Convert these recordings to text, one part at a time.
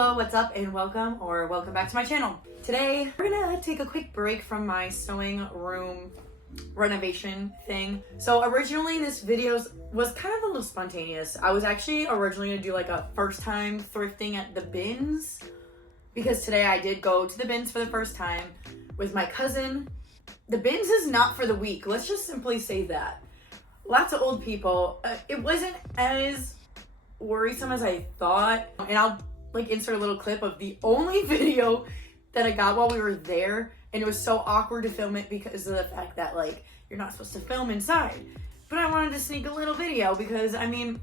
Hello, what's up, and welcome back to my channel. Today, we're gonna take a quick break from my sewing room renovation thing. So originally this video was kind of a little spontaneous. I was actually originally gonna do like a first time thrifting at the bins, because today I did go to the bins for the first time with my cousin. The bins is not for the weak, let's just simply say that. Lots of old people. It wasn't as worrisome as I thought, and I'll like insert a little clip of the only video that I got while we were there, and it was so awkward to film it because of the fact that like you're not supposed to film inside, but I wanted to sneak a little video because I mean,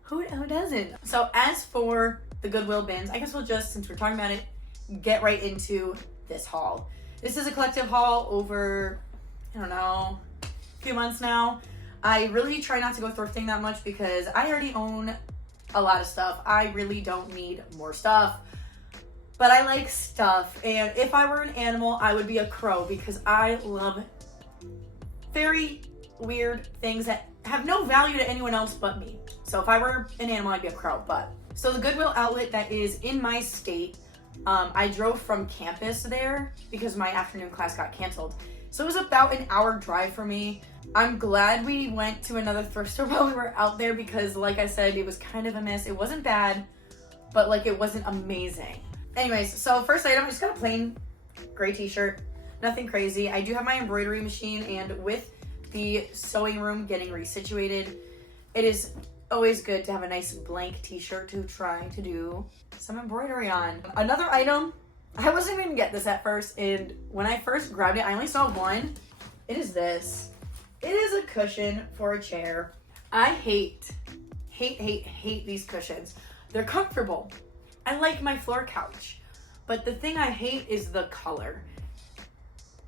who doesn't? So as for the Goodwill bins, I guess we'll just, since we're talking about it, get right into this haul. This is a collective haul over, I don't know, a few months now. I really try not to go thrifting that much because I already own a lot of stuff. I really don't need more stuff, but I like stuff. And if I were an animal, I would be a crow because I love very weird things that have no value to anyone else but me. So if I were an animal, I'd be a crow. But so the Goodwill outlet that is in my state, I drove from campus there because my afternoon class got canceled. So it was about an hour drive for me. I'm glad we went to another thrift store while we were out there because, like I said, it was kind of a mess. It wasn't bad, but like it wasn't amazing. Anyways, so first item, I just got a plain gray t-shirt. Nothing crazy. I do have my embroidery machine, and with the sewing room getting resituated, it is always good to have a nice blank t-shirt to try to do some embroidery on. Another item, I wasn't even gonna get this at first, and when I first grabbed it, I only saw one. It is this. It is a cushion for a chair. I hate these cushions. They're comfortable. I like my floor couch, but the thing I hate is the color.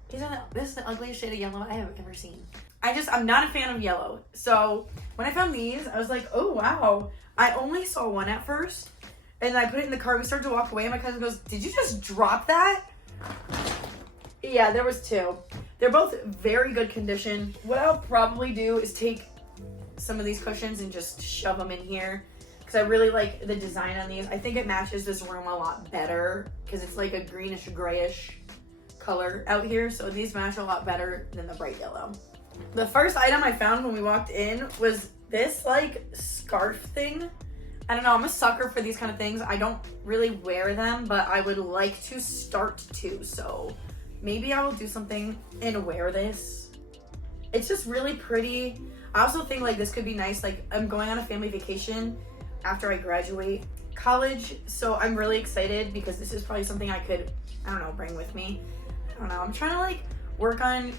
This is the ugliest shade of yellow I have ever seen. I'm not a fan of yellow. So when I found these, I was like, oh wow. I only saw one at first, and I put it in the car. We started to walk away, and my cousin goes, did you just drop that? Yeah, there was two. They're both very good condition. What I'll probably do is take some of these cushions and just shove them in here because I really like the design on these. I think it matches this room a lot better because it's like a greenish grayish color out here. So these match a lot better than the bright yellow. The first item I found when we walked in was this like scarf thing. I don't know, I'm a sucker for these kind of things. I don't really wear them, but I would like to start to, so maybe I will do something and wear this. It's just really pretty. I also think like this could be nice. Like I'm going on a family vacation after I graduate college. So I'm really excited because this is probably something I could, I don't know, bring with me. I don't know. I'm trying to like work on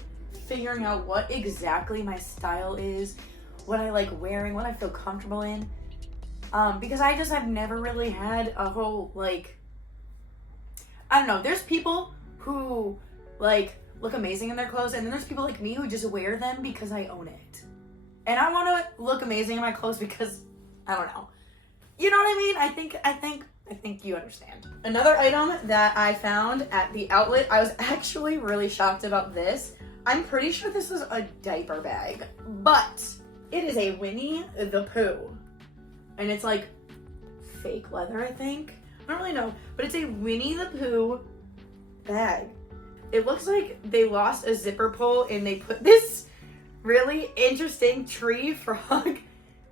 figuring out what exactly my style is, what I like wearing, what I feel comfortable in. Because I've never really had a whole like, I don't know. There's people who like look amazing in their clothes, and then there's people like me who just wear them because I own it, and I want to look amazing in my clothes because I don't know, you know what I mean? I think you understand. Another item that I found at the outlet, I was actually really shocked about this. I'm pretty sure this is a diaper bag, but it is a Winnie the Pooh, and it's like fake leather, I think. I don't really know, but it's a Winnie the Pooh bag. It looks like they lost a zipper pull and they put this really interesting tree frog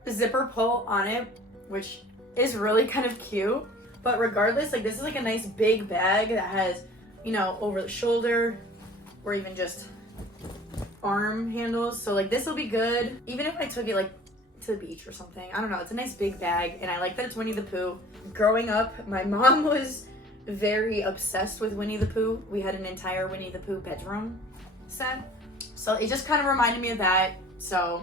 zipper pull on it, which is really kind of cute. But regardless, like this is like a nice big bag that has, you know, over the shoulder or even just arm handles. So like this will be good even if I took it like to the beach or something. I don't know, it's a nice big bag, and I like that it's Winnie the Pooh. Growing up, my mom was very obsessed with Winnie the Pooh. We had an entire Winnie the Pooh bedroom set. So it just kind of reminded me of that. So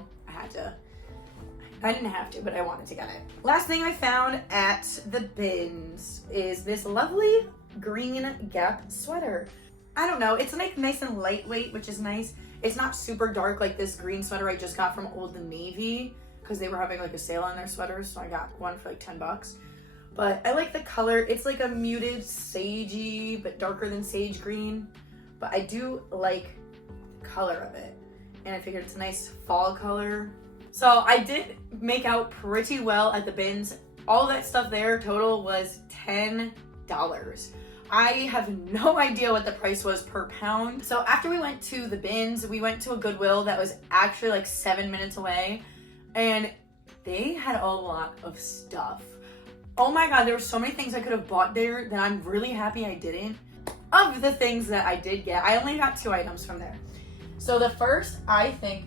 I didn't have to, but I wanted to get it. Last thing I found at the bins is this lovely green Gap sweater. I don't know, it's like nice and lightweight, which is nice. It's not super dark like this green sweater I just got from Old Navy because they were having like a sale on their sweaters. So I got one for like 10 bucks. But I like the color. It's like a muted sagey, but darker than sage green. But I do like the color of it. And I figured it's a nice fall color. So I did make out pretty well at the bins all that stuff there total was $10. I have no idea what the price was per pound. So after we went to the bins, we went to a Goodwill that was actually like 7 minutes away, and they had a lot of stuff. Oh my God, there were so many things I could have bought there that I'm really happy I didn't. Of the things that I did get, I only got 2 items from there. So the first, I think,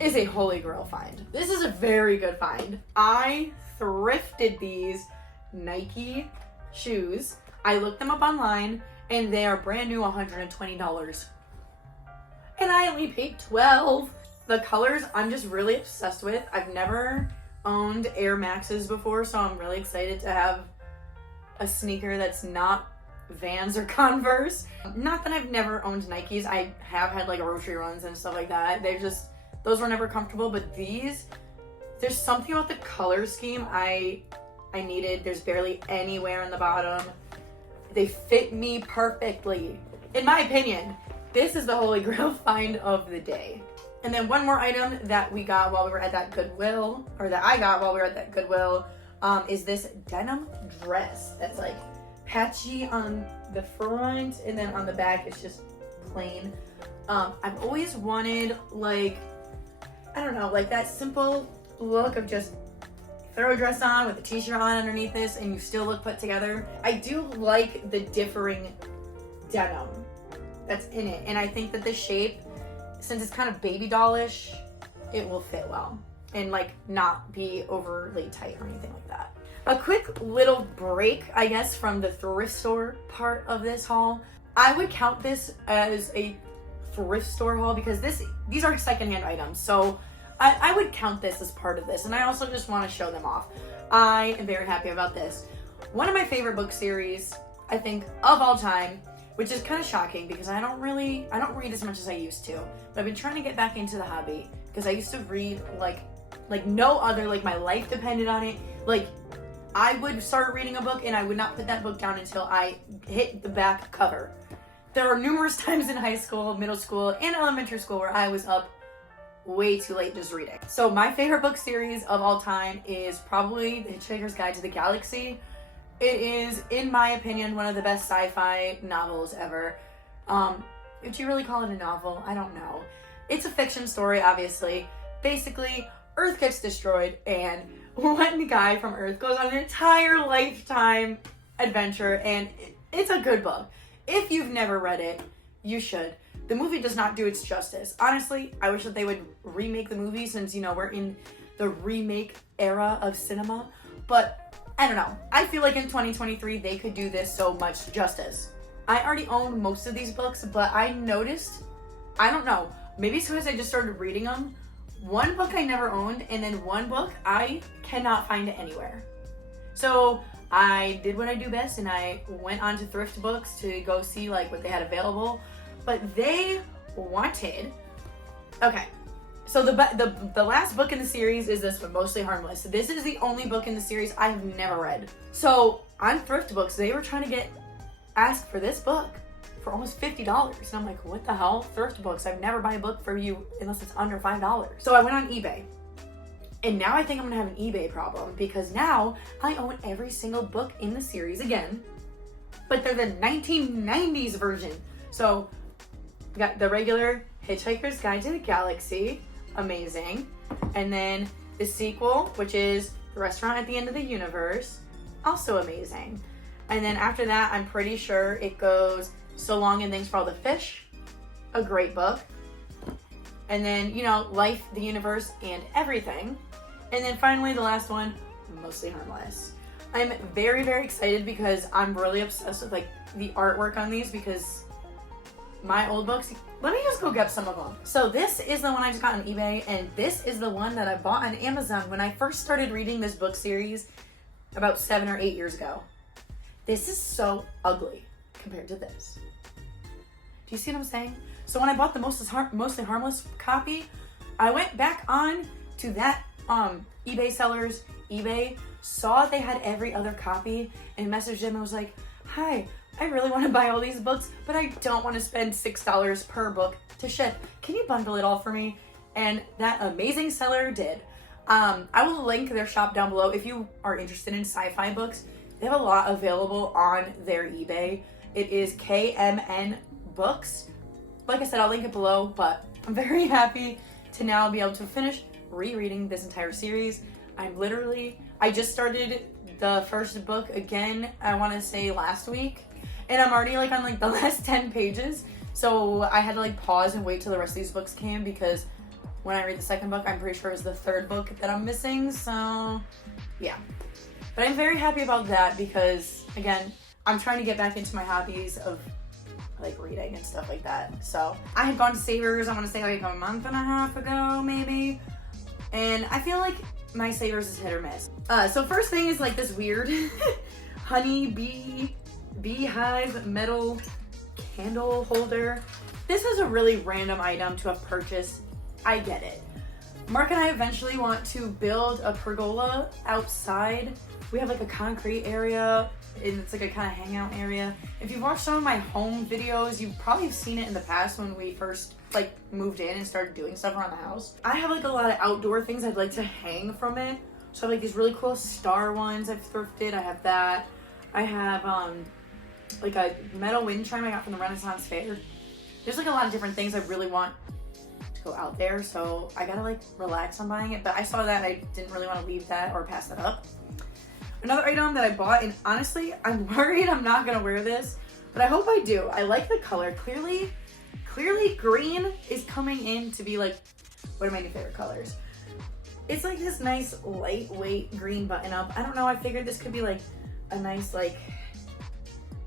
is a holy grail find. This is a very good find. I thrifted these Nike shoes. I looked them up online and they are brand new, $120. And I only paid $12. The colors I'm just really obsessed with. I've never owned Air Maxes before, so I'm really excited to have a sneaker that's not Vans or Converse. Not that I've never owned Nikes. I have had like rotary runs and stuff like that. Those were never comfortable, but these, there's something about the color scheme I needed. There's barely any wear on the bottom. They fit me perfectly. In my opinion, this is the holy grail find of the day. And then one more item that we got while we were at that Goodwill, or that I got while we were at that Goodwill, is this denim dress that's like patchy on the front, and then on the back it's just plain. I've always wanted, like, I don't know, like that simple look of just throw a dress on with a t-shirt on underneath this and you still look put together. I do like the differing denim that's in it, and I think that the shape, since it's kind of baby dollish, it will fit well and like not be overly tight or anything like that. A quick little break, I guess, from the thrift store part of this haul. I would count this as a thrift store haul because these are secondhand items. So I would count this as part of this, and I also just want to show them off. I am very happy about this. One of my favorite book series, I think, of all time, which is kind of shocking because I don't read as much as I used to, but I've been trying to get back into the hobby because I used to read like no other, like my life depended on it. Like I would start reading a book and I would not put that book down until I hit the back cover. There are numerous times in high school, middle school, and elementary school where I was up way too late just reading. So my favorite book series of all time is probably The Hitchhiker's Guide to the Galaxy. It is, in my opinion, one of the best sci-fi novels ever. Would you really call it a novel? I don't know. It's a fiction story, obviously. Basically, Earth gets destroyed and one guy from Earth goes on an entire lifetime adventure, and it's a good book. If you've never read it, you should. The movie does not do its justice. Honestly, I wish that they would remake the movie since, we're in the remake era of cinema. But I don't know. I feel like in 2023, they could do this so much justice. I already own most of these books, but I noticed, I don't know, maybe it's because I just started reading them. One book I never owned, and then one book I cannot find anywhere. So I did what I do best, and I went on to thrift books to go see like what they had available. But they wanted, okay, so the last book in the series is this one, Mostly Harmless. This is the only book in the series I have never read. So on thrift books, they were trying to ask for this book for almost $50. And I'm like, what the hell? Thrift books. I've never buy a book for you unless it's under $5. So I went on eBay. And now I think I'm gonna have an eBay problem because now I own every single book in the series again, but they're the 1990s version. So we got the regular Hitchhiker's Guide to the Galaxy, amazing. And then the sequel, which is The Restaurant at the End of the Universe, also amazing. And then after that, I'm pretty sure it goes So Long and Thanks for All the Fish, a great book. And then, Life, the Universe, and Everything. And then finally, the last one, Mostly Harmless. I'm very, very excited because I'm really obsessed with like the artwork on these because my old books, let me just go get some of them. So this is the one I just got on eBay, and this is the one that I bought on Amazon when I first started reading this book series about 7 or 8 years ago. This is so ugly compared to this. Do you see what I'm saying? So when I bought the Mostly Harmless copy, I went back on to that eBay seller's eBay, saw they had every other copy, and messaged them and was like, hi, I really want to buy all these books, but I don't want to spend $6 per book to ship. Can you bundle it all for me? And that amazing seller did. I will link their shop down below if you are interested in sci-fi books. They have a lot available on their eBay. It is KMN Books. Like I said, I'll link it below, but I'm very happy to now be able to finish rereading this entire series. I just started the first book again, I want to say last week, and I'm already like on like the last 10 pages. So I had to like pause and wait till the rest of these books came, because when I read the second book, I'm pretty sure it's the third book that I'm missing. So yeah, but I'm very happy about that because again, I'm trying to get back into my hobbies of like reading and stuff like that. So I had gone to Savers, I want to say like a month and a half ago maybe, and I feel like my Savers is hit or miss. So first thing is like this weird honey beehive metal candle holder. This is a really random item to have purchased. I get it. Mark and I eventually want to build a pergola outside. We have like a concrete area, and it's like a kind of hangout area. If you've watched some of my home videos, you've probably seen it in the past when we first like moved in and started doing stuff around the house. I have like a lot of outdoor things I'd like to hang from it. So I have like these really cool star ones I've thrifted. I have that. I have like a metal wind chime I got from the Renaissance Fair. There's like a lot of different things I really want to go out there, so I gotta like relax on buying it. But I saw that, I didn't really want to leave that or pass that up. Another item that I bought, and honestly, I'm worried I'm not gonna wear this, but I hope I do. I like the color. Clearly green is coming in to be like one of my new favorite colors. It's like this nice lightweight green button up. I don't know, I figured this could be like a nice like,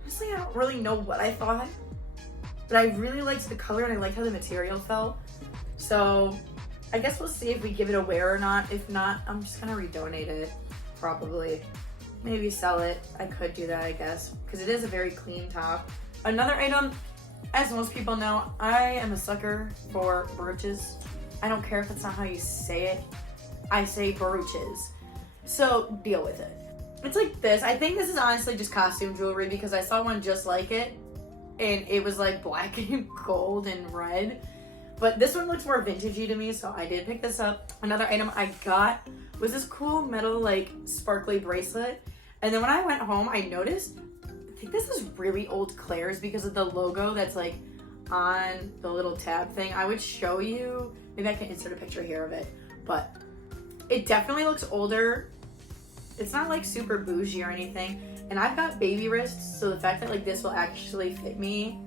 honestly I don't really know what I thought, but I really liked the color and I liked how the material felt. So I guess we'll see if we give it a wear or not. If not, I'm just gonna redonate it, probably. Maybe sell it. I could do that, I guess, because it is a very clean top. Another item, as most people know, I am a sucker for brooches. I don't care if that's not how you say it. I say brooches. So deal with it. It's like this. I think this is honestly just costume jewelry because I saw one just like it and it was like black and gold and red. But this one looks more vintagey to me, so I did pick this up. Another item I got was this cool metal like sparkly bracelet. And then when I went home, I noticed, I think this is really old Claire's because of the logo that's like on the little tab thing. I would show you, maybe I can insert a picture here of it, but it definitely looks older. It's not like super bougie or anything. And I've got baby wrists, so the fact that like this will actually fit me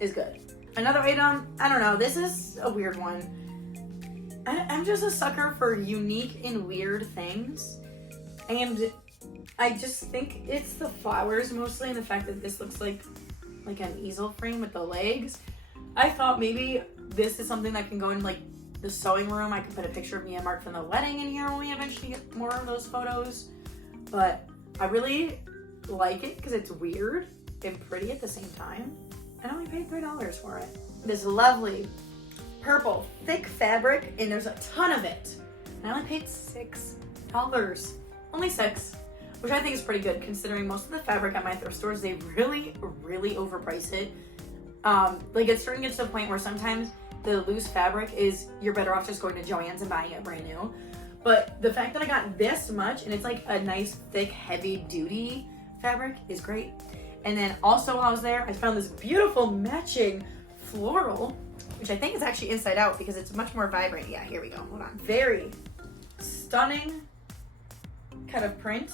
is good. Another item, I don't know, this is a weird one. I'm just a sucker for unique and weird things. And I just think it's the flowers mostly, and the fact that this looks like an easel frame with the legs. I thought maybe this is something that can go in like the sewing room. I could put a picture of me and Mark from the wedding in here when we eventually get more of those photos. But I really like it because it's weird and pretty at the same time. And I only paid $3 for it. This lovely purple thick fabric, and there's a ton of it. And I only paid $6. Only $6. Which I think is pretty good considering most of the fabric at my thrift stores, they really overprice it. Like it's starting to get to the point where sometimes the loose fabric is, you're better off just going to Joann's and buying it brand new. But the fact that I got this much and it's like a nice thick heavy duty fabric is great. And then also while I was there, I found this beautiful matching floral, which I think is actually inside out because it's much more vibrant. Yeah, here we go, hold on. Very stunning kind of print.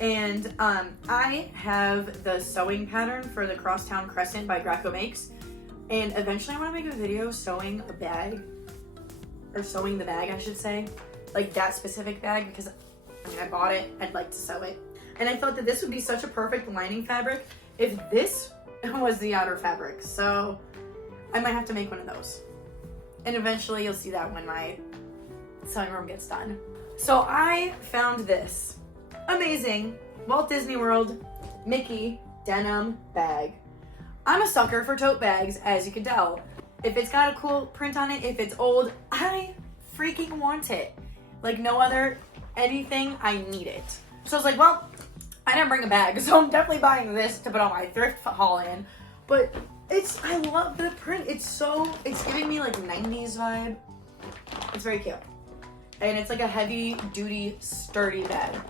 And I have the sewing pattern for the Crosstown Crescent by Greco Makes. And eventually I want to make a video sewing a bag, or sewing the bag I should say, like that specific bag, because I mean I bought it, I'd like to sew it. And I thought that this would be such a perfect lining fabric if this was the outer fabric. So I might have to make one of those. And eventually you'll see that when my sewing room gets done. So I found this amazing Walt Disney World Mickey denim bag. I'm a sucker for tote bags, as you can tell. If it's got a cool print on it, if it's old, I freaking want it. Like no other anything, I need it. So I was like, well, I didn't bring a bag, so I'm definitely buying this to put all my thrift haul in. But I love the print. It's giving me like 90s vibe. It's very cute. and it's like a heavy duty sturdy bed.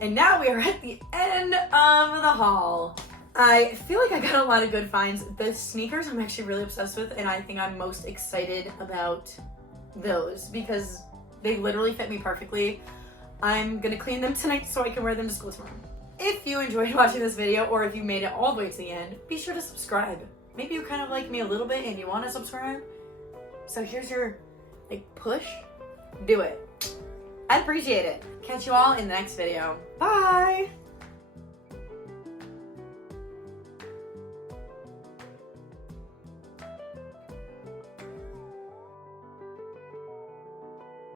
And now we are at the end of the haul. I feel like I got a lot of good finds. The sneakers I'm actually really obsessed with, and I think I'm most excited about those because they literally fit me perfectly. I'm gonna clean them tonight so I can wear them to school tomorrow. If you enjoyed watching this video, or if you made it all the way to the end, be sure to subscribe. Maybe you kind of like me a little bit and you want to subscribe. So here's your push. Do it. I appreciate it. Catch you all in the next video. Bye!